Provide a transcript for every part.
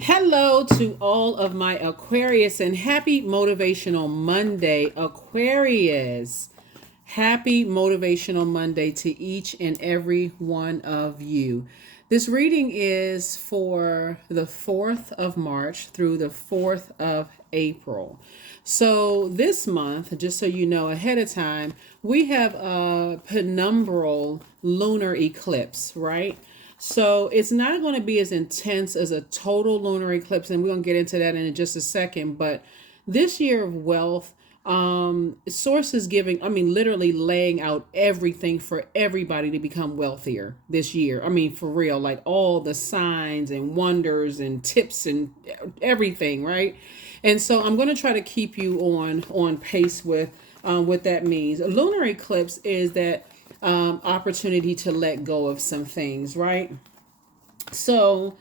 Hello to all of my Aquarius and happy Motivational Monday, Aquarius. Happy Motivational Monday to each and every one of you. This reading is for the 4th of March through the 4th of April. So this month, just so you know ahead of time, we have a penumbral lunar eclipse, right? So it's not going to be as intense as a total lunar eclipse, and we're going to get into that in just a second. But this year of wealth, source is giving, literally laying out everything for everybody to become wealthier this year. For real, like all the signs and wonders and tips and everything, right? And so I'm going to try to keep you on pace with what that means. A lunar eclipse is that opportunity to let go of some things, right? So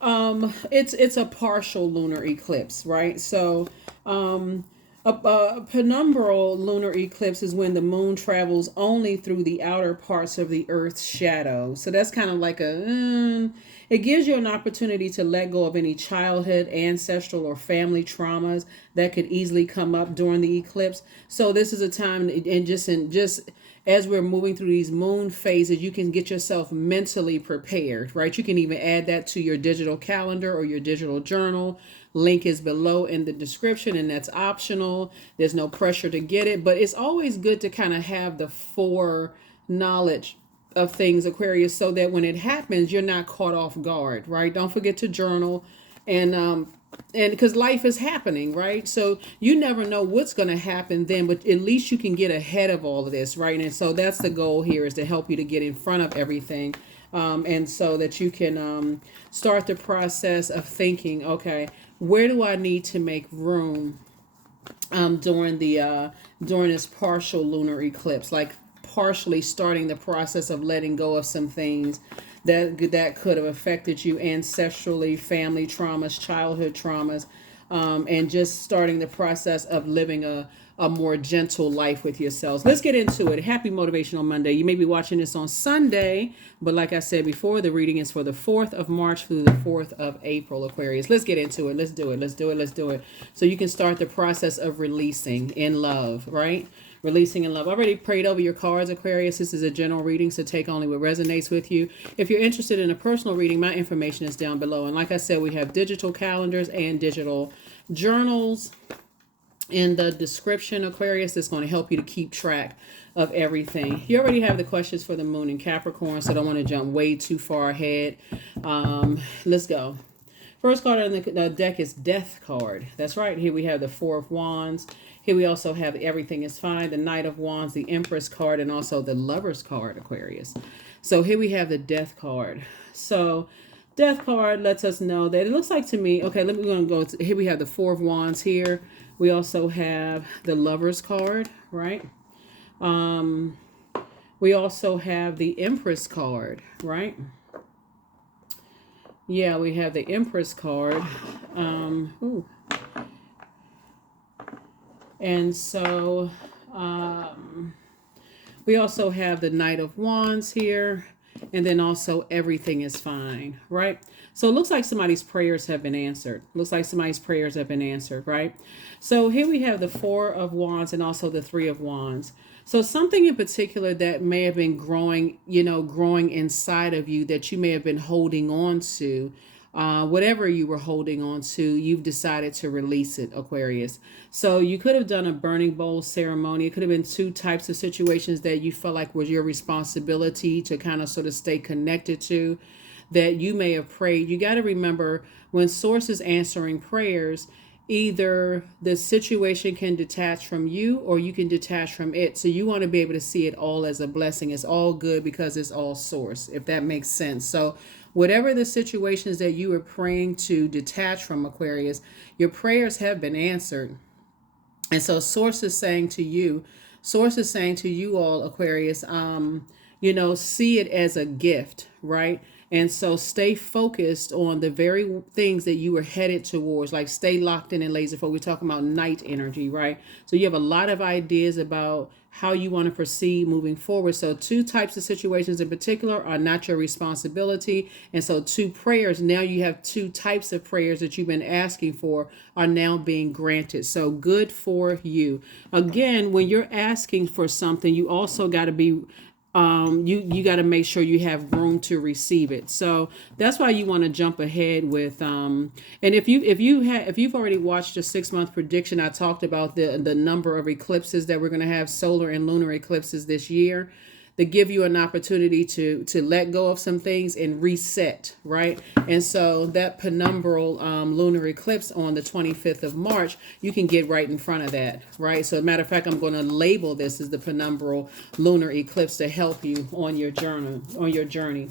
it's a partial lunar eclipse, right? So a penumbral lunar eclipse is when the moon travels only through the outer parts of the Earth's shadow. So that's kind of like it gives you an opportunity to let go of any childhood, ancestral, or family traumas that could easily come up during the eclipse. So this is a time, and just as we're moving through these moon phases, you can get yourself mentally prepared, right? You can even add that to your digital calendar or your digital journal. Link is below in the description, and that's optional. There's no pressure to get it, but it's always good to kind of have the foreknowledge of things, Aquarius, so that when it happens, you're not caught off guard, right? Don't forget to journal, and because life is happening, right? So you never know what's going to happen then, but at least you can get ahead of all of this, right? And so that's the goal here, is to help you to get in front of everything, and so that you can start the process of thinking, okay, where do I need to make room during this partial lunar eclipse, like partially starting the process of letting go of some things that could have affected you ancestrally, family traumas, childhood traumas, and just starting the process of living a more gentle life with yourselves. Let's get into it. Happy Motivational Monday. You may be watching this on Sunday, but like I said before, the reading is for the 4th of March through the 4th of April, Aquarius. Let's get into it. Let's do it. Let's do it. Let's do it. So you can start the process of releasing in love, right? Releasing in love. I already prayed over your cards, Aquarius. This is a general reading, so take only what resonates with you. If you're interested in a personal reading, my information is down below. And like I said, we have digital calendars and digital journals in the description, Aquarius. That's going to help you to keep track of everything. You already have the questions for the moon in Capricorn, so I don't want to jump way too far ahead. Let's go. First card on the deck is Death card. That's right. Here we have the Four of Wands. Here we also have Everything is Fine, the Knight of Wands, the Empress card, and also the Lover's card, Aquarius. So here we have the Death card. So Death card lets us know that it looks like to me, okay, let me go to, here we have the Four of Wands here. We also have the Lover's card, right? We also have the Empress card, right? Yeah, we have the Empress card. And so we also have the Knight of Wands here. And then also Everything is Fine, right? So it looks like somebody's prayers have been answered. Looks like somebody's prayers have been answered, right? So here we have the Four of Wands and also the Three of Wands. So something in particular that may have been growing, growing inside of you that you may have been holding on to, whatever you were holding on to, you've decided to release it, Aquarius. So you could have done a burning bowl ceremony. It could have been two types of situations that you felt like was your responsibility to kind of sort of stay connected to, that you may have prayed. You got to remember, when Source is answering prayers, either the situation can detach from you or you can detach from it. So you want to be able to see it all as a blessing. It's all good because it's all Source, if that makes sense. So whatever the situations that you were praying to detach from, Aquarius, your prayers have been answered. And so Source is saying to you all, Aquarius, see it as a gift, right? And so stay focused on the very things that you were headed towards, like stay locked in and laser focused. We're talking about night energy, right? So you have a lot of ideas about how you want to proceed moving forward. So two types of situations in particular are not your responsibility. And so two prayers, now you have two types of prayers that you've been asking for are now being granted. So good for you. Again, when you're asking for something, you also got to be you got to make sure you have room to receive it. So that's why you want to jump ahead with and if you've already watched a 6 month prediction, I talked about the number of eclipses that we're going to have, solar and lunar eclipses this year, that give you an opportunity to let go of some things and reset, right? And so that penumbral lunar eclipse on the 25th of March, you can get right in front of that, right? So as a matter of fact, I'm going to label this as the penumbral lunar eclipse to help you on your journey.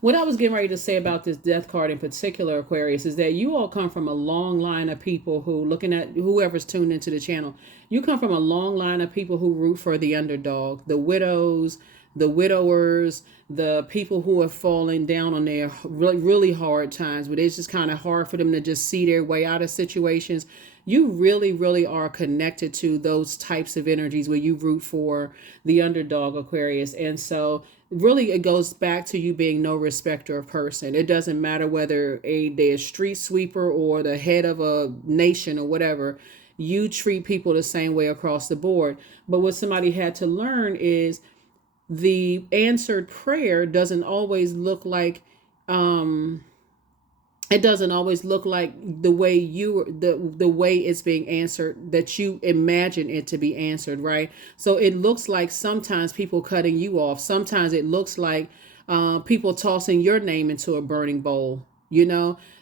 What I was getting ready to say about this death card in particular, Aquarius, is that you all come from a long line of people who, looking at whoever's tuned into the channel, you come from a long line of people who root for the underdog, the widows, the widowers, the people who have fallen down on their really, really hard times, but it's just kind of hard for them to just see their way out of situations. You really, really are connected to those types of energies where you root for the underdog, Aquarius. And so really it goes back to you being no respecter of person. It doesn't matter whether they're a street sweeper or the head of a nation or whatever. You treat people the same way across the board. But what somebody had to learn is the answered prayer doesn't always look like it doesn't always look like the way the way it's being answered that you imagine it to be answered, right? So it looks like sometimes people cutting you off. Sometimes it looks like people tossing your name into a burning bowl.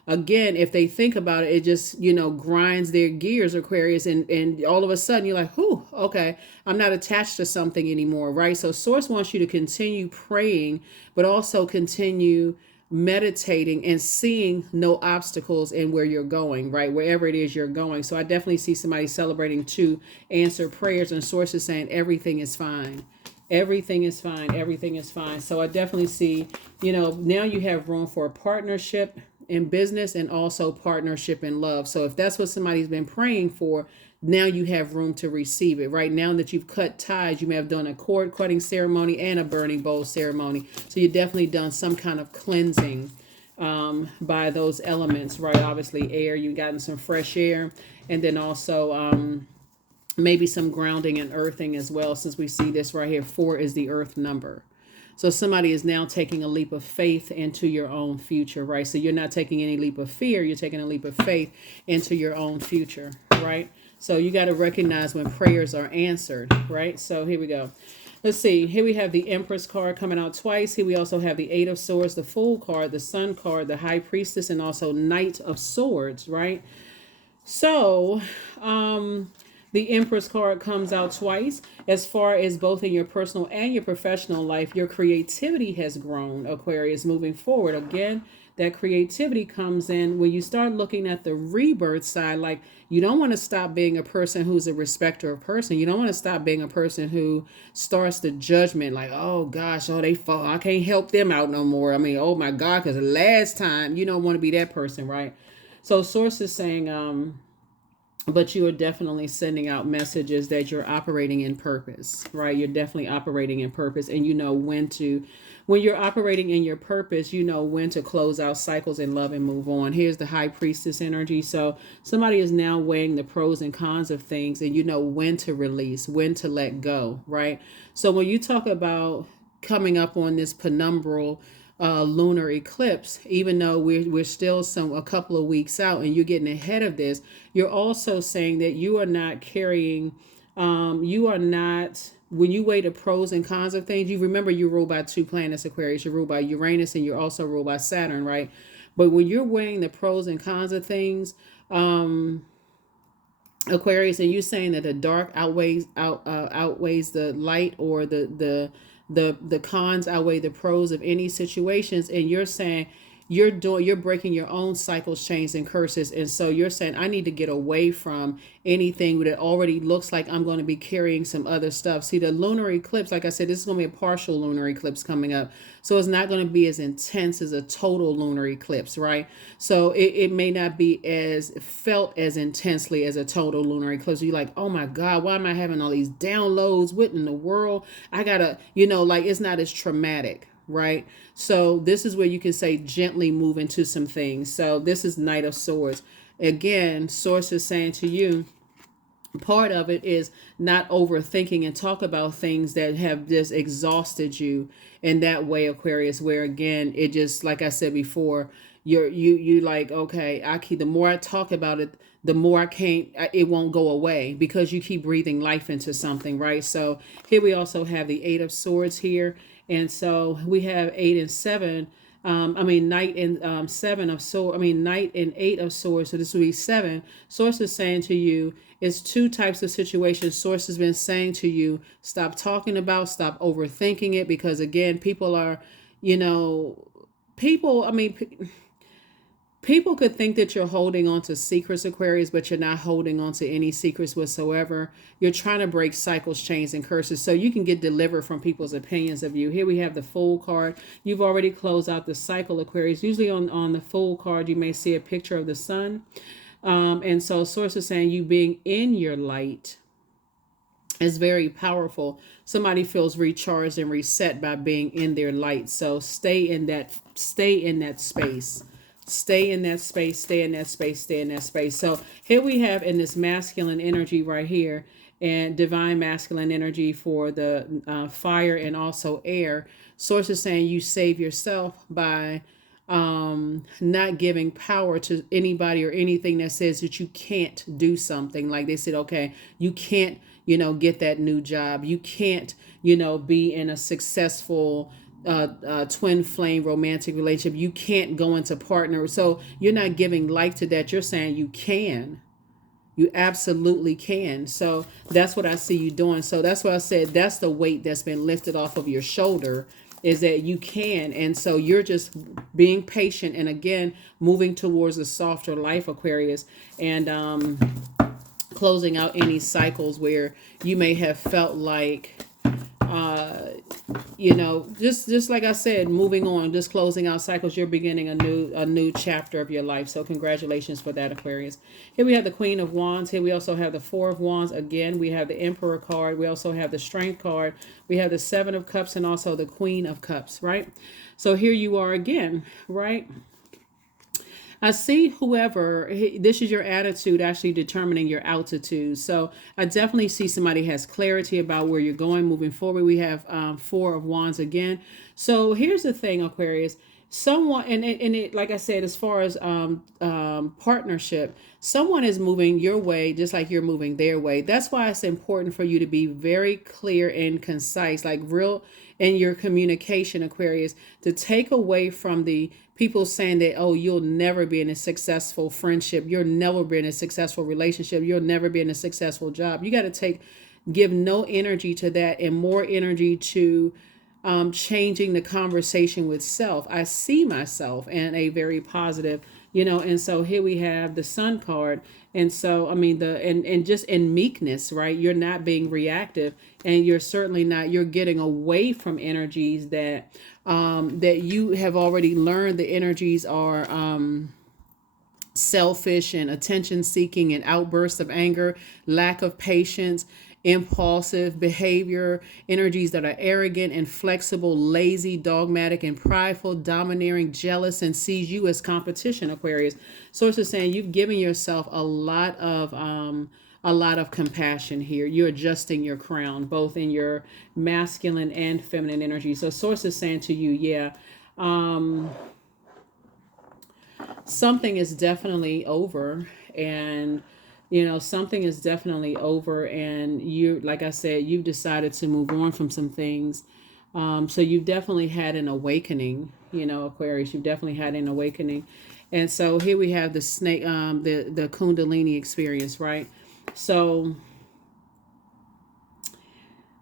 Again, if they think about it, it just grinds their gears, Aquarius, and all of a sudden you're like, whew, okay, I'm not attached to something anymore, right? So Source wants you to continue praying, but also continue meditating and seeing no obstacles in where you're going, right? Wherever it is you're going. So I definitely see somebody celebrating to answer prayers, and Source is saying everything is fine. Everything is fine. Everything is fine. So I definitely see, now you have room for a partnership in business and also partnership in love. So if that's what somebody's been praying for, now you have room to receive it. Right now that you've cut ties, you may have done a cord cutting ceremony and a burning bowl ceremony. So you've definitely done some kind of cleansing by those elements, right? Obviously air, you've gotten some fresh air, and then also maybe some grounding and earthing as well, since we see this right here. 4 is the earth number. So somebody is now taking a leap of faith into your own future, right? So you're not taking any leap of fear. You're taking a leap of faith into your own future, right? So you got to recognize when prayers are answered, right? So here we go. Let's see. Here we have the Empress card coming out twice. Here we also have the 8 of Swords, the Fool card, the Sun card, the High Priestess, and also Knight of Swords, right? So, the Empress card comes out twice. As far as both in your personal and your professional life, your creativity has grown, Aquarius, moving forward. Again, that creativity comes in when you start looking at the rebirth side. Like, you don't want to stop being a person who's a respecter of person. You don't want to stop being a person who starts the judgment, like, oh gosh, they fall, I can't help them out no more. I mean, oh my God, because the last time, you don't want to be that person, right? So Source is saying, but you are definitely sending out messages that you're operating in purpose, right? You're definitely operating in purpose, and when you're operating in your purpose, you know when to close out cycles in love and move on. Here's the High Priestess energy. So somebody is now weighing the pros and cons of things, and you know when to release, when to let go, right? So when you talk about coming up on this penumbral lunar eclipse, even though we're still a couple of weeks out and you're getting ahead of this, you're also saying that you are not carrying, you are not, when you weigh the pros and cons of things, you remember you're ruled by 2 planets, Aquarius. You're ruled by Uranus, and you're also ruled by Saturn, right? But when you're weighing the pros and cons of things, Aquarius, and you're saying that the dark outweighs the light, or the cons outweigh the pros of any situations, and you're saying you're breaking your own cycles, chains, and curses. And so you're saying, I need to get away from anything that already looks like I'm going to be carrying some other stuff. See, the lunar eclipse, like I said, this is going to be a partial lunar eclipse coming up. So it's not going to be as intense as a total lunar eclipse, right? So it may not be as felt as intensely as a total lunar eclipse. You're like, oh my God, why am I having all these downloads? What in the world? I gotta, like it's not as traumatic, right? So this is where you can say gently move into some things. So this is Knight of Swords. Again, Source is saying to you, part of it is not overthinking and talk about things that have just exhausted you in that way, Aquarius, where again, it just, like I said before, you like, okay, the more I talk about it, the more it won't go away because you keep breathing life into something, right? So here we also have the Eight of Swords here. And so we have 8 and 7. Knight and 7 of swords. Knight and 8 of swords. So this will be 7. Source is saying to you, it's two types of situations. Source has been saying to you, stop talking about, stop overthinking it, because again, people are, people. People could think that you're holding on to secrets, Aquarius, but you're not holding on to any secrets whatsoever. You're trying to break cycles, chains, and curses so you can get delivered from people's opinions of you. Here we have the Fool card. You've already closed out the cycle, Aquarius. Usually on the Fool card, you may see a picture of the sun. And so Source is saying you being in your light is very powerful. Somebody feels recharged and reset by being in their light. So stay in that space. Stay in that space, stay in that space, stay in that space. So here we have in this masculine energy right here, and divine masculine energy for the fire and also air. Source is saying you save yourself by not giving power to anybody or anything that says that you can't do something. Like they said, okay, you can't, get that new job. You can't, be in a successful twin flame romantic relationship. You can't go into partner. So you're not giving life to that. You're saying you can. You absolutely can. So that's what I see you doing. So that's what I said. That's the weight that's been lifted off of your shoulder, is that you can. And so you're just being patient and again, moving towards a softer life, Aquarius, and closing out any cycles where you may have felt like, just like I said, moving on, just closing out cycles. You're beginning a new chapter of your life. So congratulations for that, Aquarius. Here we have the Queen of Wands. Here we also have the Four of Wands. Again, we have the Emperor card. We also have the Strength card. We have the Seven of Cups and also the Queen of Cups, right? So here you are again, right? I see this is your attitude actually determining your altitude. So I definitely see somebody has clarity about where you're going moving forward. We have Four of Wands again. So here's the thing, Aquarius. Someone, and it, like I said, as far as partnership, someone is moving your way just like you're moving their way. That's why it's important for you to be very clear and concise, like real in your communication, Aquarius, to take away from the people saying that, oh, you'll never be in a successful friendship. You'll never be in a successful relationship. You'll never be in a successful job. You got to give no energy to that and more energy to changing the conversation with self. I see myself in a very positive, and so here we have the Sun card. And so, and just in meekness, right? You're not being reactive, and you're certainly not, you're getting away from energies that you have already learned. The energies are selfish and attention seeking and outbursts of anger, lack of patience, impulsive behavior, energies that are arrogant, inflexible, lazy, dogmatic, and prideful, domineering, jealous, and sees you as competition, Aquarius. Source is saying you've given yourself a lot of compassion here. You're adjusting your crown, both in your masculine and feminine energy. So Source is saying to you, yeah, something is definitely over, and something is definitely over, and you, like I said, you've decided to move on from some things. So you've definitely had an awakening, Aquarius. You've definitely had an awakening. And so here we have the snake, the Kundalini experience, right? So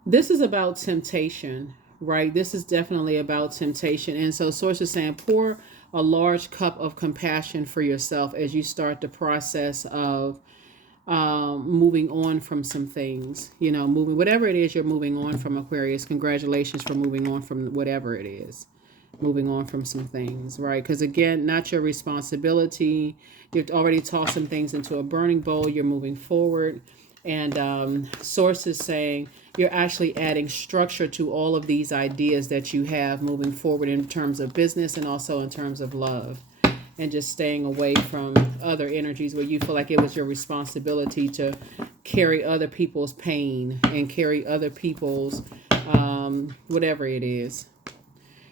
this is about temptation, right? This is definitely about temptation. And so Source is saying pour a large cup of compassion for yourself as you start the process of moving on from some things, moving whatever it is you're moving on from, Aquarius. Congratulations for moving on from whatever it is, moving on from some things, right? Because again, not your responsibility. You've already tossed some things into a burning bowl. You're moving forward. And sources saying you're actually adding structure to all of these ideas that you have moving forward in terms of business and also in terms of love, and just staying away from other energies where you feel like it was your responsibility to carry other people's pain and carry other people's whatever it is.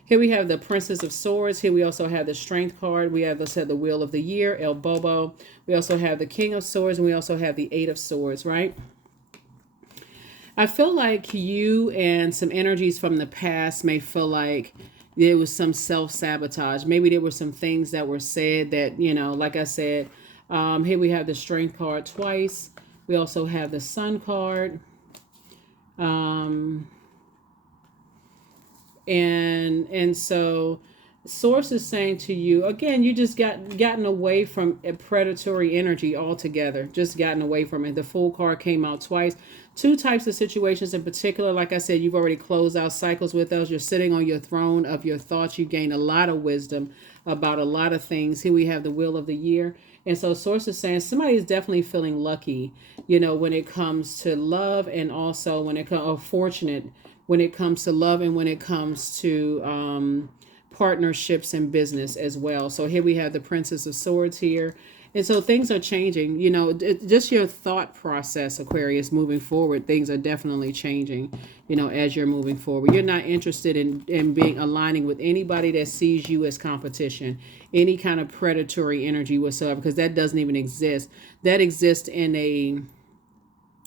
Here we have the Princess of Swords. Here we also have the Strength card. We have the Wheel of the Year, El Bobo. We also have the King of Swords, and we also have the Eight of Swords, right? I feel like you and some energies from the past may feel like there was some self-sabotage. Maybe there were some things that were said that, like I said, here we have the Strength card twice. We also have the Sun card. And so source is saying to you again, you just gotten away from a predatory energy altogether, just gotten away from it. The Fool card came out twice. Two types of situations in particular. Like I said, you've already closed out cycles with those. You're sitting on your throne of your thoughts. You gain a lot of wisdom about a lot of things. Here we have the Wheel of the Year. And so source is saying somebody is definitely feeling lucky, when it comes to love, and also when it comes, or fortunate when it comes to love, and when it comes to partnerships and business as well. So here we have the Princess of Swords here. And so things are changing, just your thought process, Aquarius, moving forward. Things are definitely changing, as you're moving forward. You're not interested in being aligning with anybody that sees you as competition, any kind of predatory energy whatsoever, because that doesn't even exist. That exists in a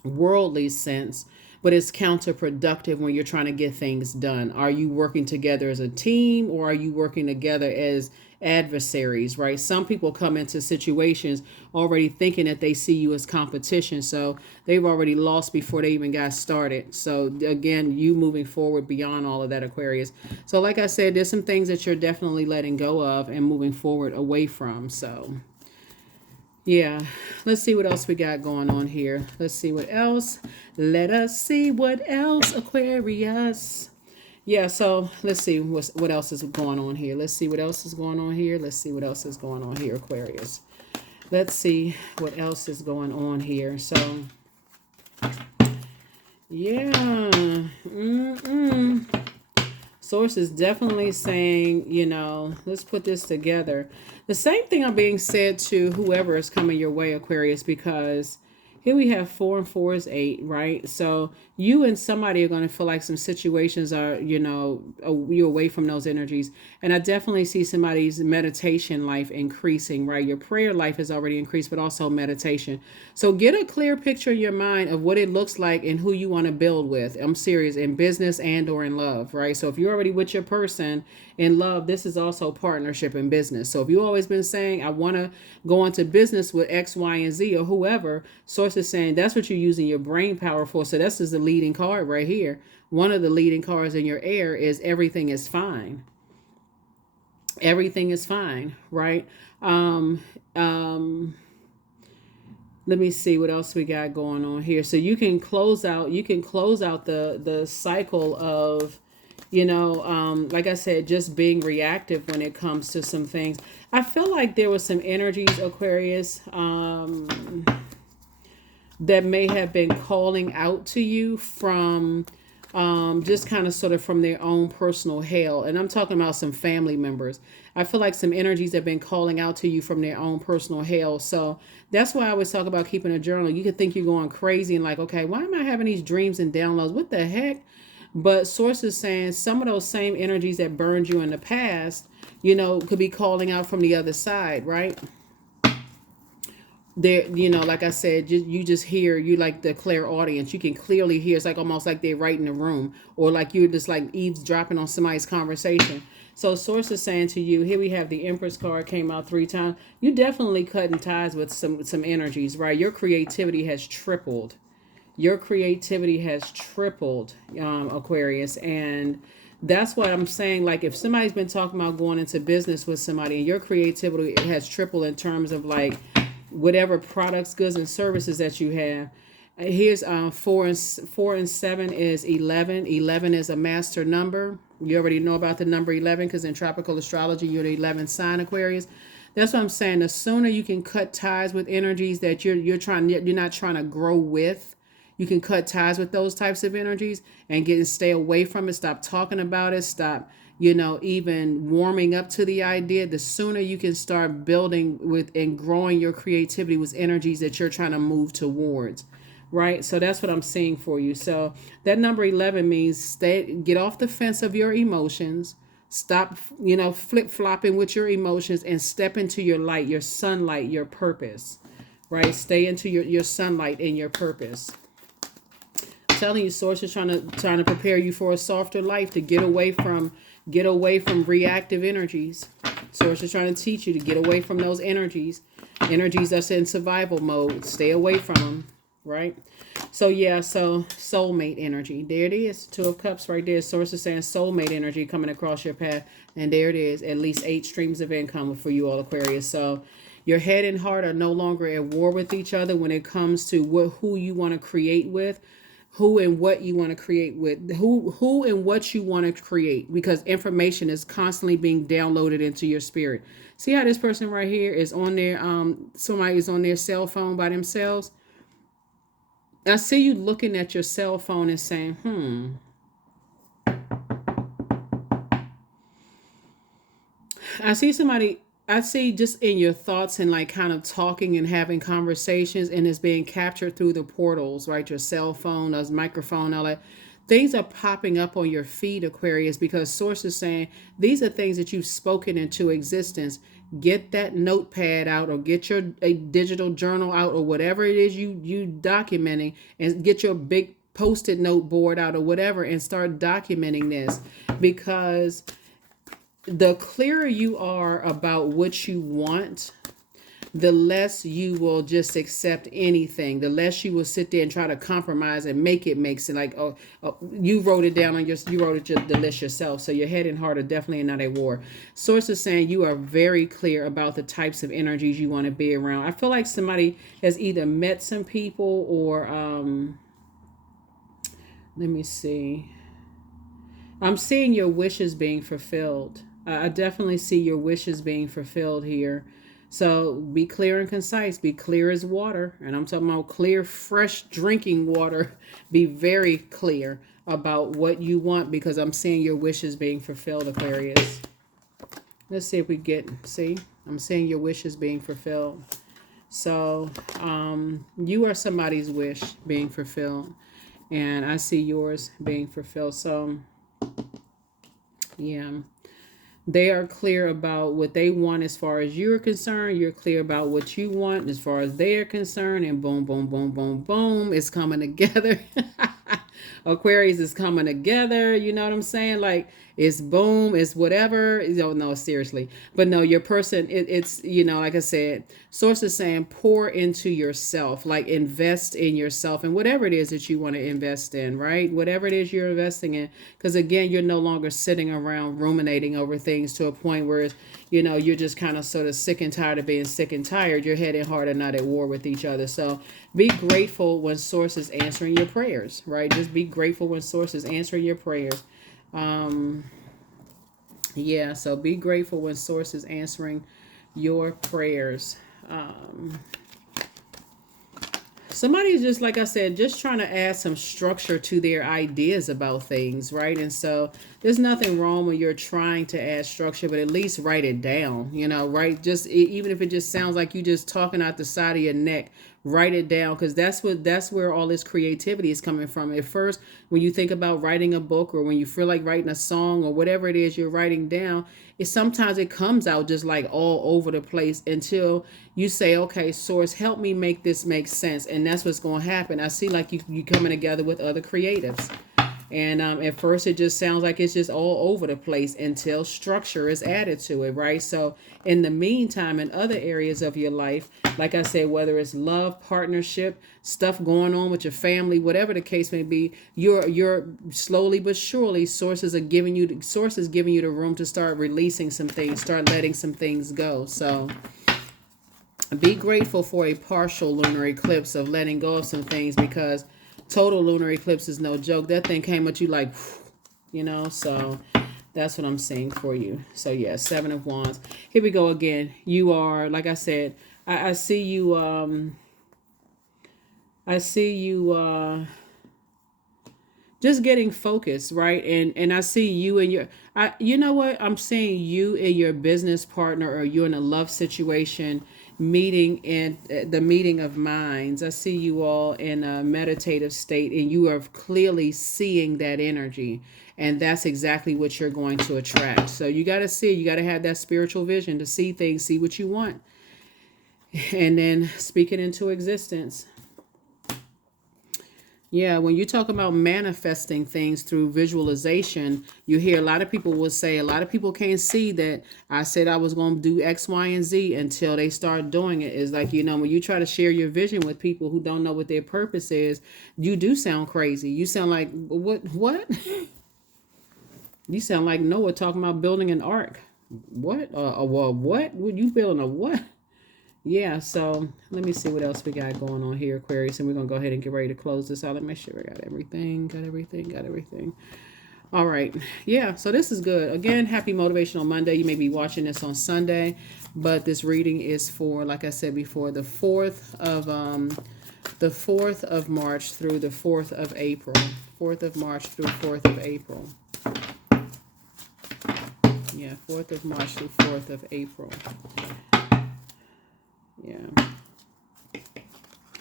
worldly sense, but it's counterproductive when you're trying to get things done. Are you working together as a team, or are you working together as adversaries, right? Some people come into situations already thinking that they see you as competition, so they've already lost before they even got started. So again, you moving forward beyond all of that, Aquarius. So like I said, there's some things that you're definitely letting go of and moving forward away from. So yeah, let's see what else we got going on here. Let's see what else. Let us see what else, Aquarius. Yeah, so let's see what else is going on here. Let's see what else is going on here. Let's see what else is going on here, Aquarius. Let's see what else is going on here. So, yeah. Source is definitely saying, let's put this together. The same thing are being said to whoever is coming your way, Aquarius, because here we have 4 and 4 is 8, right? So you and somebody are going to feel like some situations are, you're away from those energies. And I definitely see somebody's meditation life increasing, right? Your prayer life has already increased, but also meditation. So get a clear picture in your mind of what it looks like and who you want to build with. I'm serious, in business and or in love, right? So if you're already with your person in love, this is also partnership in business. So if you've always been saying, I want to go into business with X, Y, and Z, or whoever, source is saying that's what you're using your brain power for. So this is the leading card right here. One of the leading cards in your air is everything is fine. Everything is fine, right? Let me see what else we got going on here. So you can close out the cycle of, like I said, just being reactive when it comes to some things. I feel like there was some energies, Aquarius, that may have been calling out to you from just kind of sort of from their own personal hell. And I'm talking about some family members. I feel like some energies have been calling out to you from their own personal hell. So that's why I always talk about keeping a journal. You could think you're going crazy and like, okay, why am I having these dreams and downloads? What the heck? But source is saying some of those same energies that burned you in the past, could be calling out from the other side, right? There, like I said, you just hear, you like the clairaudience. You can clearly hear. It's like almost like they're right in the room, or like you're just like eavesdropping on somebody's conversation. So source is saying to you, here we have the Empress card came out 3 times. You definitely cutting ties with some energies, right? Your creativity has tripled. Your creativity has tripled, Aquarius, and that's what I'm saying. Like if somebody's been talking about going into business with somebody and your creativity has tripled in terms of like whatever products, goods, and services that you have. Here's 4 and 7 is 11. 11 is a master number. You already know about the number 11 because in tropical astrology you're the 11th sign, Aquarius. That's what I'm saying. The sooner you can cut ties with energies that you're not trying to grow with, you can cut ties with those types of energies and stay away from it. Stop talking about it. Stop, even warming up to the idea. The sooner you can start building with and growing your creativity with energies that you're trying to move towards. Right. So that's what I'm seeing for you. So that number 11 means get off the fence of your emotions. Stop, flip flopping with your emotions and step into your light, your sunlight, your purpose. Right. Stay into your sunlight and your purpose. Telling you, source is trying to prepare you for a softer life, to get away from reactive energies. Source is trying to teach you to get away from those energies that's in survival mode. Stay away from them, right? So yeah, so soulmate energy, there it is. 2 of Cups right there. Source is saying soulmate energy coming across your path, and there it is. At least 8 streams of income for you all, Aquarius. So your head and heart are no longer at war with each other when it comes to who you want to create with. Who and what you want to create with, who and what you want to create, because information is constantly being downloaded into your spirit. See how this person right here is on their somebody is on their cell phone by themselves. I see you looking at your cell phone and saying, I see just in your thoughts and like kind of talking and having conversations, and it's being captured through the portals, right? Your cell phone, those microphone, all that. Things are popping up on your feed, Aquarius, because source is saying these are things that you've spoken into existence. Get that notepad out, or get a digital journal out, or whatever it is you documenting, and get your big post-it note board out or whatever, and start documenting this, because the clearer you are about what you want, the less you will just accept anything. The less you will sit there and try to compromise and make it make sense. Like, you wrote it down on you wrote the list yourself. So your head and heart are definitely not at war. Source is saying you are very clear about the types of energies you want to be around. I feel like somebody has either met some people or, let me see. I'm seeing your wishes being fulfilled. I definitely see your wishes being fulfilled here. So be clear and concise. Be clear as water. And I'm talking about clear, fresh drinking water. Be very clear about what you want, because I'm seeing your wishes being fulfilled, Aquarius. Let's see if we I'm seeing your wishes being fulfilled. So you are somebody's wish being fulfilled. And I see yours being fulfilled. So yeah. They are clear about what they want as far as you're concerned. You're clear about what you want as far as they're concerned. And boom, boom, boom, boom, boom. It's coming together. Aquarius is coming together. You know what I'm saying? Like, it's boom, it's whatever. No, seriously. But no, your person, it's, like I said, source is saying pour into yourself, like invest in yourself and whatever it is that you want to invest in, right? Whatever it is you're investing in. Because again, you're no longer sitting around ruminating over things to a point where, you're just kind of sort of sick and tired of being sick and tired. Your head and heart are not at war with each other. So be grateful when source is answering your prayers, right? Just be grateful when source is answering your prayers. Yeah, so be grateful when source is answering your prayers. Somebody's just, like I said, just trying to add some structure to their ideas about things, right? And so there's nothing wrong when you're trying to add structure, but at least write it down, right? Just even if it just sounds like you just talking out the side of your neck, write it down, because that's where all this creativity is coming from. At first, when you think about writing a book, or when you feel like writing a song, or whatever it is you're writing down, sometimes it comes out just like all over the place until you say, okay, source, help me make this make sense. And that's what's going to happen. I see like you coming together with other creatives. And at first, it just sounds like it's just all over the place until structure is added to it, right? So, in the meantime, in other areas of your life, like I said, whether it's love, partnership, stuff going on with your family, whatever the case may be, you're slowly but surely sources giving you the room to start releasing some things, start letting some things go. So be grateful for a partial lunar eclipse of letting go of some things, because total lunar eclipse is no joke. That thing came at you like, so that's what I'm saying for you. So yeah, Seven of Wands. Here we go again. You are, like I said, I see you, just getting focused, right? And I see you and you know what? I'm seeing you and your business partner, or you in a love situation, meeting in the meeting of minds. I see you all in a meditative state, and you are clearly seeing that energy. And that's exactly what you're going to attract. So you got to have that spiritual vision to see things, see what you want, and then speak it into existence. Yeah, when you talk about manifesting things through visualization, you hear a lot of people will say, a lot of people can't see that I said I was going to do X, Y, and Z until they start doing it. It's like, when you try to share your vision with people who don't know what their purpose is, you do sound crazy. You sound like, what? You sound like Noah talking about building an ark. What? Well, what? Would you building a what? Yeah, so let me see what else we got going on here, Aquarius, and we're going to go ahead and get ready to close this out. Let me make sure I got everything. All right. Yeah, so this is good. Again, happy Motivational Monday. You may be watching this on Sunday, but this reading is for, like I said before, the 4th of March through the 4th of April. 4th of March through 4th of April. Yeah, 4th of March through 4th of April.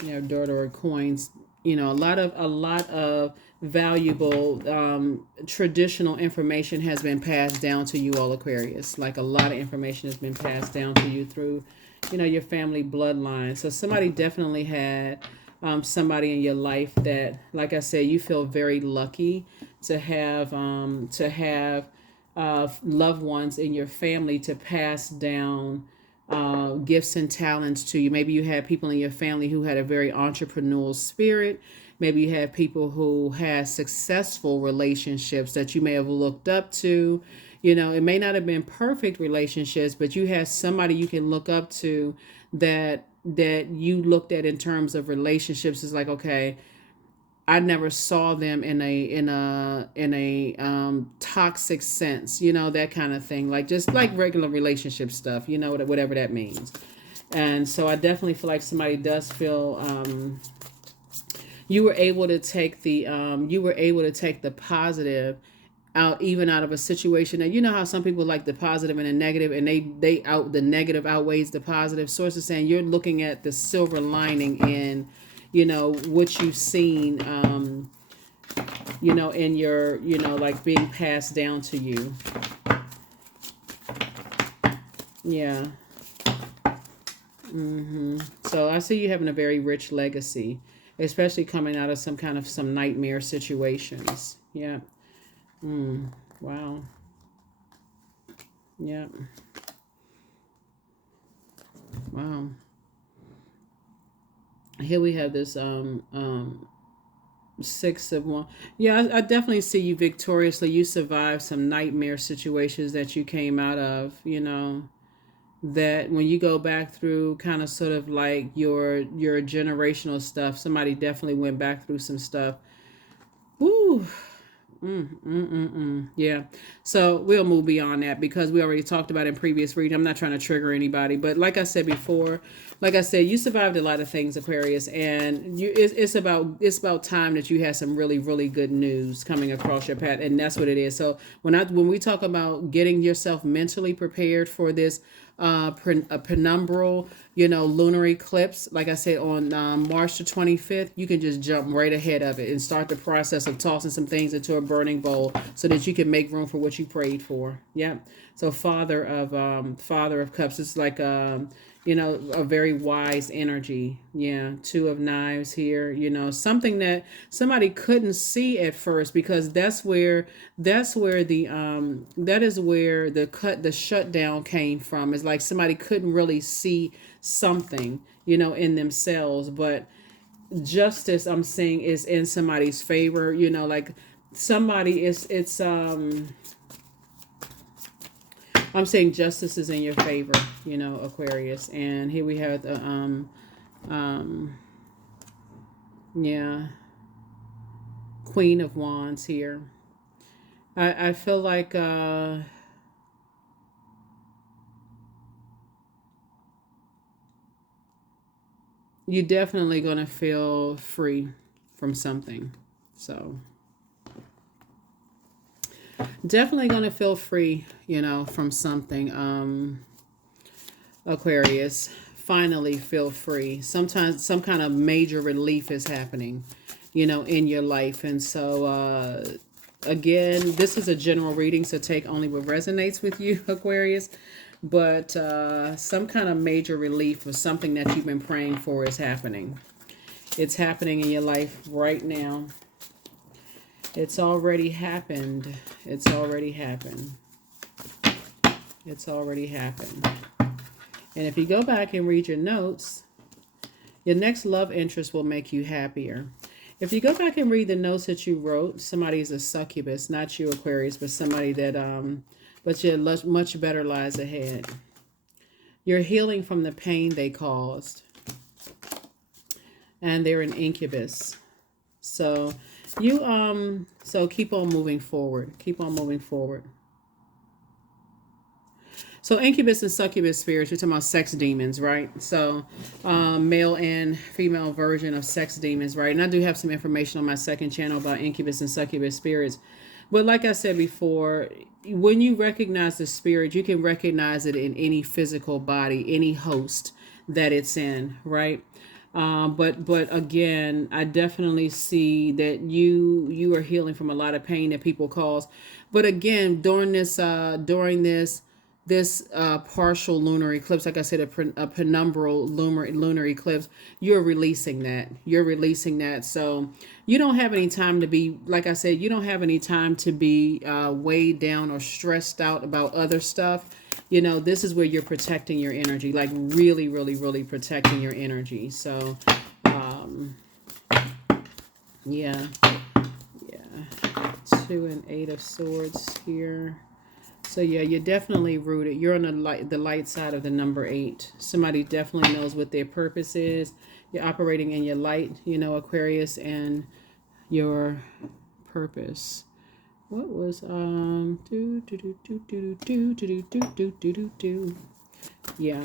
Yeah, daughter of coins. A lot of valuable traditional information has been passed down to you all, Aquarius. Like a lot of information has been passed down to you through, your family bloodline. So somebody definitely had somebody in your life that, like I said, you feel very lucky to have loved ones in your family to pass down gifts and talents to you. Maybe you had people in your family who had a very entrepreneurial spirit. Maybe you had people who had successful relationships that you may have looked up to. It may not have been perfect relationships, but you had somebody you can look up to that you looked at in terms of relationships. Is like, okay, I never saw them in a toxic sense, that kind of thing, like just like regular relationship stuff, whatever that means. And so I definitely feel like somebody does feel you were able to take the positive out, even out of a situation. And you know how some people like the positive and the negative, and the negative outweighs the positive. Source is saying you're looking at the silver lining in what you've seen, in your, like being passed down to you. Yeah. So I see you having a very rich legacy, especially coming out of some nightmare situations. Yeah. Wow. Yeah. Wow. Here we have this 6 of Wands. Yeah, I definitely see you victoriously. You survived some nightmare situations that you came out of, that when you go back through kind of sort of like your generational stuff, somebody definitely went back through some stuff. Woo. Yeah. So we'll move beyond that because we already talked about in previous reading. I'm not trying to trigger anybody, but like I said before, you survived a lot of things, Aquarius, and it's about time that you had some really, really good news coming across your path, and that's what it is. So when we talk about getting yourself mentally prepared for this a penumbral, lunar eclipse, like I said, on March the 25th, you can just jump right ahead of it and start the process of tossing some things into a burning bowl so that you can make room for what you prayed for. Yeah. So Father of Cups, it's like a very wise energy. Yeah, Two of Knives here, something that somebody couldn't see at first, because that is where the shutdown came from. It's like somebody couldn't really see something, in themselves, but justice, I'm saying, is in somebody's favor, like somebody is it's I'm saying justice is in your favor, Aquarius. And here we have the um yeah, Queen of Wands here. I feel like you're definitely gonna feel free from something. So definitely gonna feel free, from something. Aquarius, finally feel free. Sometimes some kind of major relief is happening, in your life. And so, again, this is a general reading, so take only what resonates with you, Aquarius. But some kind of major relief or something that you've been praying for is happening. It's happening in your life right now. It's already happened. It's already happened. It's already happened. And if you go back and read your notes, your next love interest will make you happier. If you go back and read the notes that you wrote, somebody is a succubus, not you, Aquarius, but somebody that, but your much better lies ahead. You're healing from the pain they caused. And they're an incubus. So so keep on moving forward. Keep on moving forward. So incubus and succubus spirits, we're talking about sex demons, right? So male and female version of sex demons, right? And I do have some information on my second channel about incubus and succubus spirits. But like I said before, when you recognize the spirit, you can recognize it in any physical body, any host that it's in, right? But again, I definitely see that you are healing from a lot of pain that people cause. But again, during this partial lunar eclipse, like I said, a penumbral lunar eclipse, you're releasing that. You're releasing that. So you don't have any time to be, like I said, you don't have any time to be weighed down or stressed out about other stuff. This is where you're protecting your energy, like really, really, really protecting your energy. So, yeah. 2 and 8 of Swords here. So yeah, you're definitely rooted. You're on the light side of the number 8. Somebody definitely knows what their purpose is. You're operating in your light, Aquarius, and your purpose. What was yeah.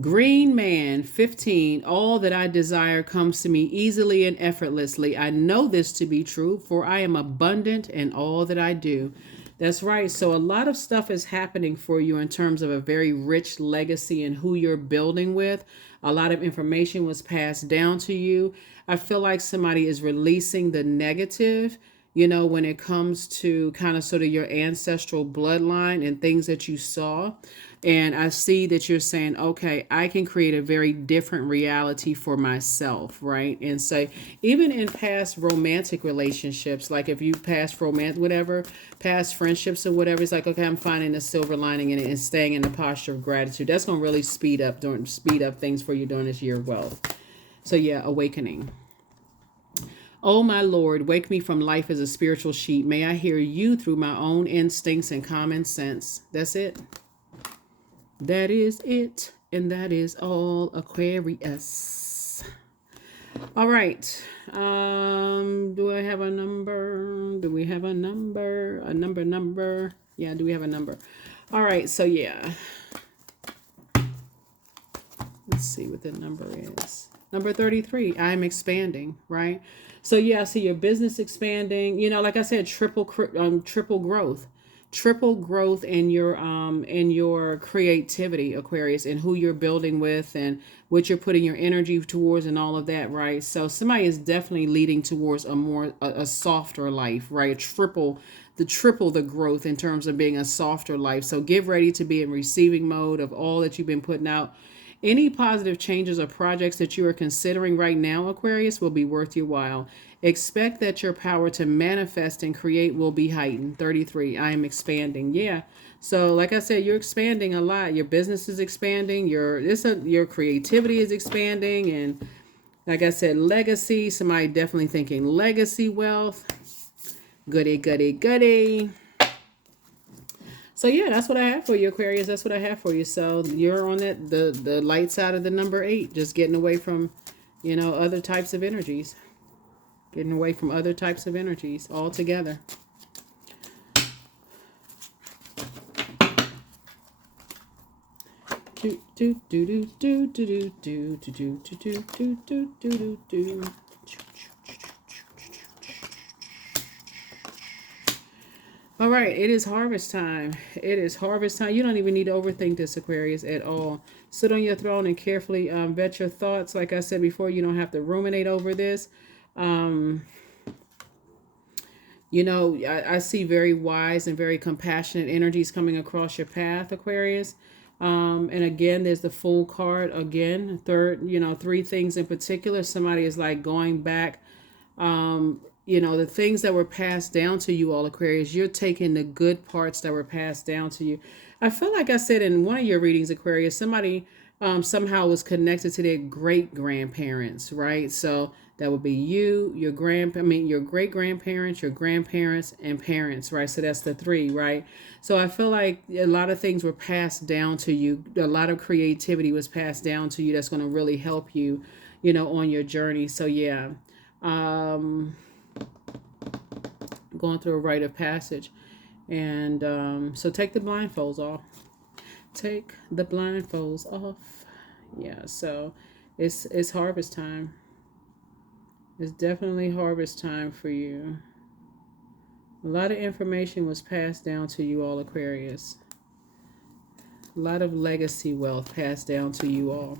Green Man 15. All that I desire comes to me easily and effortlessly. I know this to be true, for I am abundant in all that I do. That's right. So a lot of stuff is happening for you in terms of a very rich legacy and who you're building with. A lot of information was passed down to you. I feel like somebody is releasing the negative, when it comes to kind of sort of your ancestral bloodline and things that you saw. And I see that you're saying, okay, I can create a very different reality for myself, right? And so even in past romantic relationships, like if you past romance, whatever, past friendships or whatever, it's like, okay, I'm finding a silver lining in it and staying in the posture of gratitude. That's going to really speed up things for you during this year of wealth. So yeah, awakening. Oh, my Lord, wake me from life as a spiritual sheep. May I hear you through my own instincts and common sense. That's it. That is it. And that is all, Aquarius. All right. Do I have a number? Do we have a number? A number? Yeah, do we have a number? All right. So, yeah. Let's see what the number is. Number 33. I'm expanding, right? So, yeah, I see your business expanding. Like I said, triple growth. Triple growth in your creativity, Aquarius, and who you're building with and what you're putting your energy towards and all of that, right? So somebody is definitely leading towards a softer life, right? the triple the growth in terms of being a softer life. So get ready to be in receiving mode of all that you've been putting out. Any positive changes or projects that you are considering right now, Aquarius, will be worth your while. Expect that your power to manifest and create will be heightened. 33, I am expanding. Yeah. So like I said, you're expanding a lot. Your business is expanding. Your creativity is expanding. And like I said, legacy, somebody definitely thinking legacy wealth. Goody, goody, goody. So yeah, that's what I have for you, Aquarius. That's what I have for you. So you're on the light side of the number 8, just getting away from, other types of energies. Getting away from other types of energies altogether. Do do do do do do do do do do do do do do. All right, it is harvest time. It is harvest time. You don't even need to overthink this, Aquarius, at all. Sit on your throne and carefully vet your thoughts. Like I said before, you don't have to ruminate over this. I see very wise and very compassionate energies coming across your path, Aquarius. And again, there's the Fool card again. Third, 3 things in particular. Somebody is like going back. The things that were passed down to you all, Aquarius, you're taking the good parts that were passed down to you. I feel like I said in one of your readings, Aquarius, somebody somehow was connected to their great grandparents, right? So that would be you, your great grandparents, your grandparents, and parents, right? So that's the 3, right? So I feel like a lot of things were passed down to you. A lot of creativity was passed down to you that's going to really help you, on your journey. So yeah. Going through a rite of passage. And so take the blindfolds off. Take the blindfolds off. Yeah, so it's harvest time. It's definitely harvest time for you. A lot of information was passed down to you all, Aquarius. A lot of legacy wealth passed down to you all.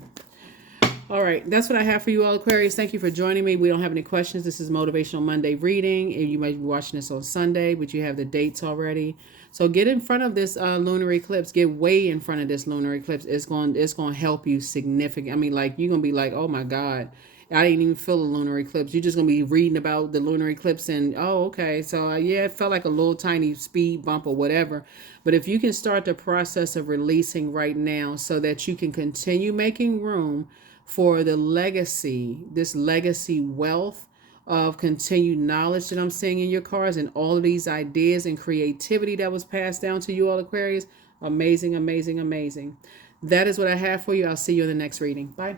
All right, that's what I have for you all, Aquarius. Thank you for joining me. We don't have any questions. This is Motivational Monday reading. And you might be watching this on Sunday, but you have the dates already. So get in front of this lunar eclipse. Get way in front of this lunar eclipse. It's going to help you significantly. I mean, like, you're going to be like, oh my God, I didn't even feel a lunar eclipse. You're just going to be reading about the lunar eclipse and, oh, okay. So yeah, it felt like a little tiny speed bump or whatever. But if you can start the process of releasing right now so that you can continue making room for the legacy, this legacy wealth of continued knowledge that I'm seeing in your cards and all of these ideas and creativity that was passed down to you all, Aquarius. Amazing, amazing, amazing. That is what I have for you. I'll see you in the next reading. Bye.